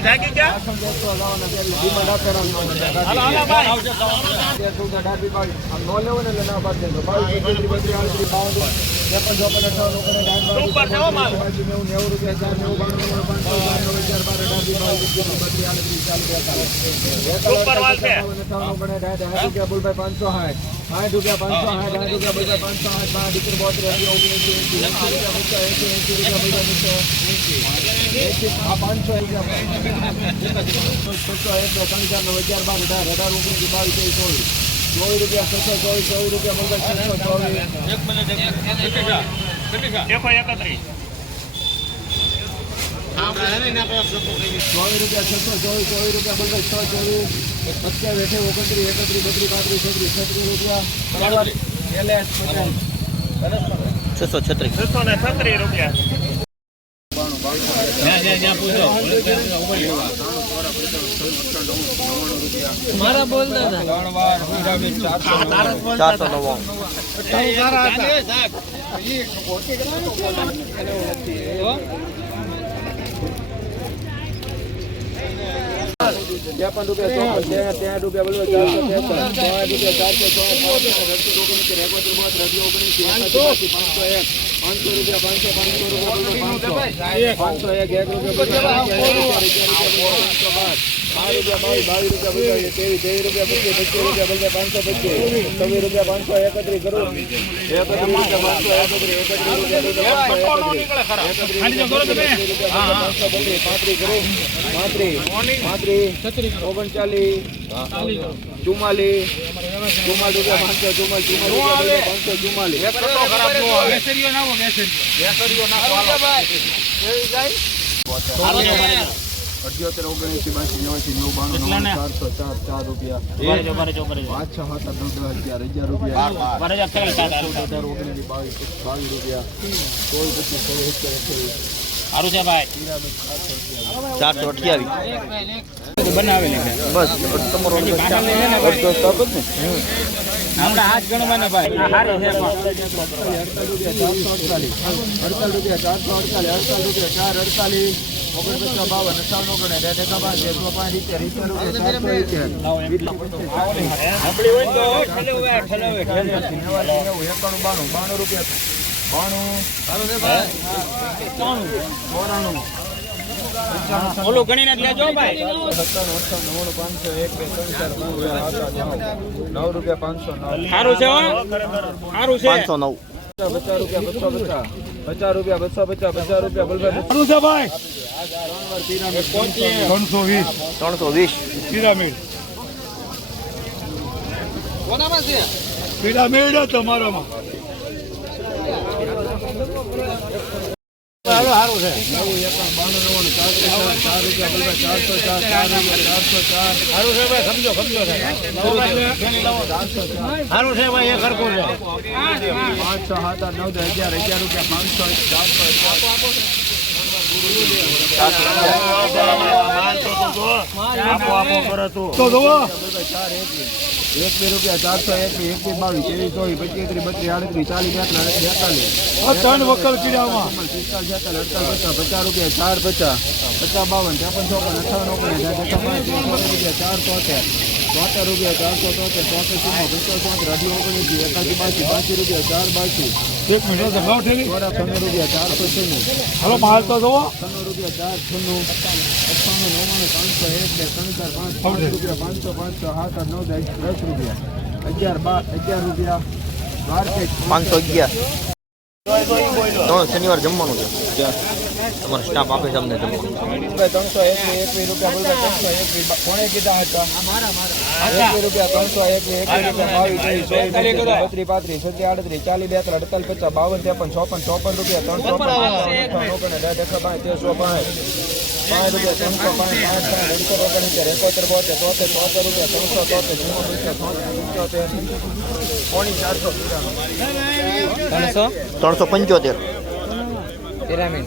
ભાઈ. જાગી ગયા પાંચસો સાઠ સાઠ રૂપિયા પાંચસો સાઠ આઠ રૂપિયા બધા પાંચસો સાઠ પાંચ દીકરી બોતેર રૂપિયા ઓગણીસ એસી એસી રૂપિયા પચાસ એસી એસી રૂપિયા બધા એસી આ પાંચસો છસો એક ત્રણ ચાર નવ અગિયાર બાર અઢાર અઢાર ઓગણીસ બાવીસ ચોવીસ. ચોવીસ રૂપિયા છસો ચોવીસ ચોવીસ રૂપિયા પંદર છસો ચોવીસ. એકસો એકત્રીસ. ચોવીસ રૂપિયા છસો ચોવીસ ચોવીસ રૂપિયા પંદર છ ચોવીસ. પચાસ બેઠે ઓગણત્રીસ એકત્રીસ બત્રીસ પાંત્રીસ છત્રીસ છત્રીસ રૂપિયા બરાબર એલએસ છસો છત્રીસ છસો ને છત્રીસ રૂપિયા મારા બોલ ત્રણ વાર ચારસો ચારસો નવ્વાણું ત્રેપન રૂપિયા ચોપન ત્યાં રૂપિયા બોલો, ચારસો ત્રેપન પાંચ રૂપિયા, ચારસો ચોપન રણસો ઓગણીસ રેકોતેર ઓગણીસ પાંચસો એક. પાંચસો રૂપિયા પાંચસો પાંચસો રૂપિયા પાંચસો એક એક રૂપિયા પાંચસો બાર. બાર રૂપિયા બાવીસ બાવીસ ત્રેવીસ રૂપિયા પચીસ રૂપિયા બોલવા પાંચસો રૂપિયા ચુમ્માલીસ ચુમ્માલીસ અઠ્યોતેર ઓગણએંસી બાસી નેવાસી નવ બાણું ચારસો ચાર ચાર રૂપિયા. પાંચ છ સાત આઠ નવ દસ અગિયાર હજાર રૂપિયા અઢાર ઓગણીસ બાવીસ બાવીસ રૂપિયા. સોળ પચીસ સોળ અઠ્યાવીસ. સારું છે ભાઈ. ચારસો અઠ્યાવીસ. બસ તમારો અડધો સ્ટોક જ ને? આપણે હાથ ગણવાના ભાઈ. અડતાલીસ રૂપિયા ચારસો અડતાલીસ અડતાલીસ રૂપિયા ચાર અડતાલીસ ઓગણપચાસ બાવન અઠાવન ઓગણ એકસો પાંચ સિત્તેર રૂપિયા ચારસો એકાણું બાણું બાણું રૂપિયા ઓલું ગણીને લેજો ભાઈ સત્તાણું અઠાણું નવ્વાણું પાંચસો એક બે ત્રણ ચાર પાંચ આઠ નવ નવ રૂપિયા પાંચસો નવ સારું છે. સારું છે પાંચસો નવ. પચાસ રૂપિયા બસો પચાસ પચાસ રૂપિયા બસો પચાસ પચાસ રૂપિયા બલભાઈ સારું છે ભાઈ. ત્રણસો વીસ. ત્રણસો વીસ પિરામિડ પિરામિડ તમારામાં. નવું એકાણું બાણું નવ્વાણું ચારસો ચાર ચાર રૂપિયા ચારસો ચાર ચાર રૂપિયા ચારસો ચાર સારું છે ભાઈ સમજો સમજો છે સારું છે ભાઈ એ ખરખું છે પાંચસો સાત આઠ નવ દસ અગિયાર રૂપિયા પાંચસો ચારસો આપો આપો કરો તું ચાર એકવીસ એક બે રૂપિયા ચારસો એક એક બે બાવીસ ત્રેવીસ ચોવીસ પચીસ ત્રીસ બત્રીસ આડત્રીસ ચાલીસ બેતાલીસ બેતાલીસ. ત્રણ વખત પીડામાં પિસ્તાલીસ છેતાલીસ અડતાલીસ પચાસ પચાસ રૂપિયા ચાર પચાસ પચાસ બાવન ત્રેપન ચોપન અઠાવન ઓગણ રૂપિયા ચાર તોતેર તોતેર રૂપિયા ચારસો તોતેર ચોતેર ચુમ્મો પંચો ચોતેર અઢી ઓગણીસ એકાસી બાસી બાસી રૂપિયા ચાર બાસી. એક મિનિટ. ચોરા છન્નું રૂપિયા ચારસો છન્નું. હાલો માલ તો જોવો છન્નું રૂપિયા ચાર છન્નું. પાંચસો એક બે ત્રણ ચાર પાંચ પાંચ રૂપિયા પાંચસો પાંચસો સાત આઠ નવ દસ દસ રૂપિયા. અગિયાર બાર અગિયાર રૂપિયા. બાર પાંચસો અગિયાર. શનિવાર જમવાનું છે. તમારો સ્ટાફ આપે છે અમને ત્રણસો એકવી એકવીસ રૂપિયા ત્રણસો એક કોણે કીધા હતા એકવી રૂપિયા ત્રણસો એકવી એકવી રૂપિયા બાવીસ ત્રેવીસ ચોવીસ બત્રીસ પાંત્રીસ છત્રીસ આડત્રીસ ચાલીસ બેતાલીસ અડતાલીસ પચાસ બાવન ત્રેપન ચોપન ચોપન રૂપિયા ત્રણસો ઓગણ દસ પાંચ તેરસો પાંચ પાંચ રૂપિયા ત્રણસો પાંચ પાંચ પાંચ ત્રણસો ઓગણીસ એકોતેર બોતેર તોતેર ચોતેર રૂપિયા ત્રણસો તોતેર જૂનો રૂપિયા પંચોતેર. પોણી ચારસો ત્રણસો ત્રણસો પંચોતેર. પિરામિડ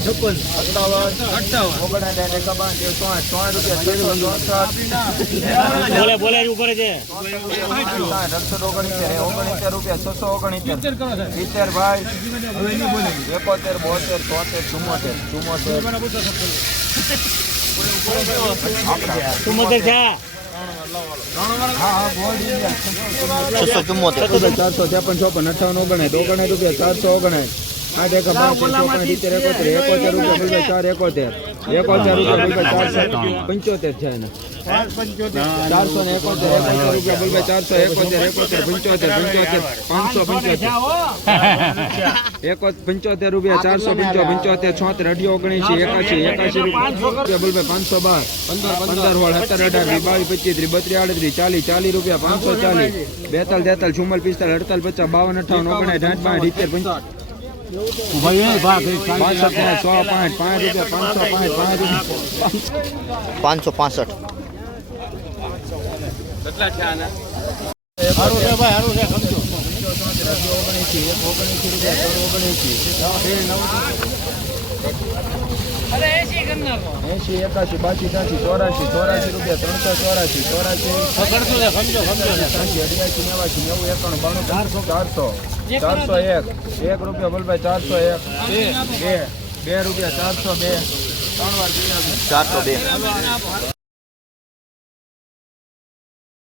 છપ્પન અઠાવન રૂપિયા છસો ઓગણીસેર સિત્તેર ભાઈ એકોતેર બોતેર તોતેર ચુમ્મોતેર ચુમ્મોતેર ચુમ્મોતેર થયા ચારસો ત્રેપન, ચોપન અઠાવન ઓગણાઠ ઓગણાઠ રૂપિયા ચારસો ઓગણાઠ આઠ એકા સિત્તેર, એકોતેર એકોતેર રૂપિયા ચાર, એકોતેર. એકોતેર રૂપિયા ચારસો. પંચોતેર છે ચારસો ને એકોતેર એકોતેર રૂપિયા બોલભાઈ ચારસો એકોતેર એકોતેર પંચોતેર પંચોતેર પાંચસો પંચોતેર એકો પંચોતેર રૂપિયા ચારસો પંચો પંચોતેર છોતેર અઢી ઓગણીસી એકાશી એકાશી રૂપિયા બોલભાઈ પાંચસો બાર પંદર હોળ સત્તર અઢાર વીસ બાવીસ પચીસ ત્રીસ બત્રીસ આડત્રીસ ચાલીસ ચાલીસ રૂપિયા પાંચસો ચાલીસ બેતાલ તેતાલ ચુમ્માલ પિસ્તાલ અડતાલ પચાસ બાવન અઠાવન ઓગણાઠ આઠ પાંચ ઇત્તેર પંચાવન પાંચસો પાંચ સારું છે ભાઈ સારું છે સમજો. ઓગણીસી એક ઓગણીસી રૂપિયા ત્રણ ઓગણીસી એસી કરી નાખો બાસી ત્યાંસી ચોરાશી ચોરાશી રૂપિયા ત્રણસો ચોરાશી છે સમજો સમજો ત્યાંસી અઢિયાસી નેવાસી નેવું એકાણું બાણું ચારસો ચારસો. ચારસો એક. એક રૂપિયા બોલભાઈ ચારસો એક. બે. બે. બે રૂપિયા ચારસો બે. ત્રણ વાર ચારસો બે.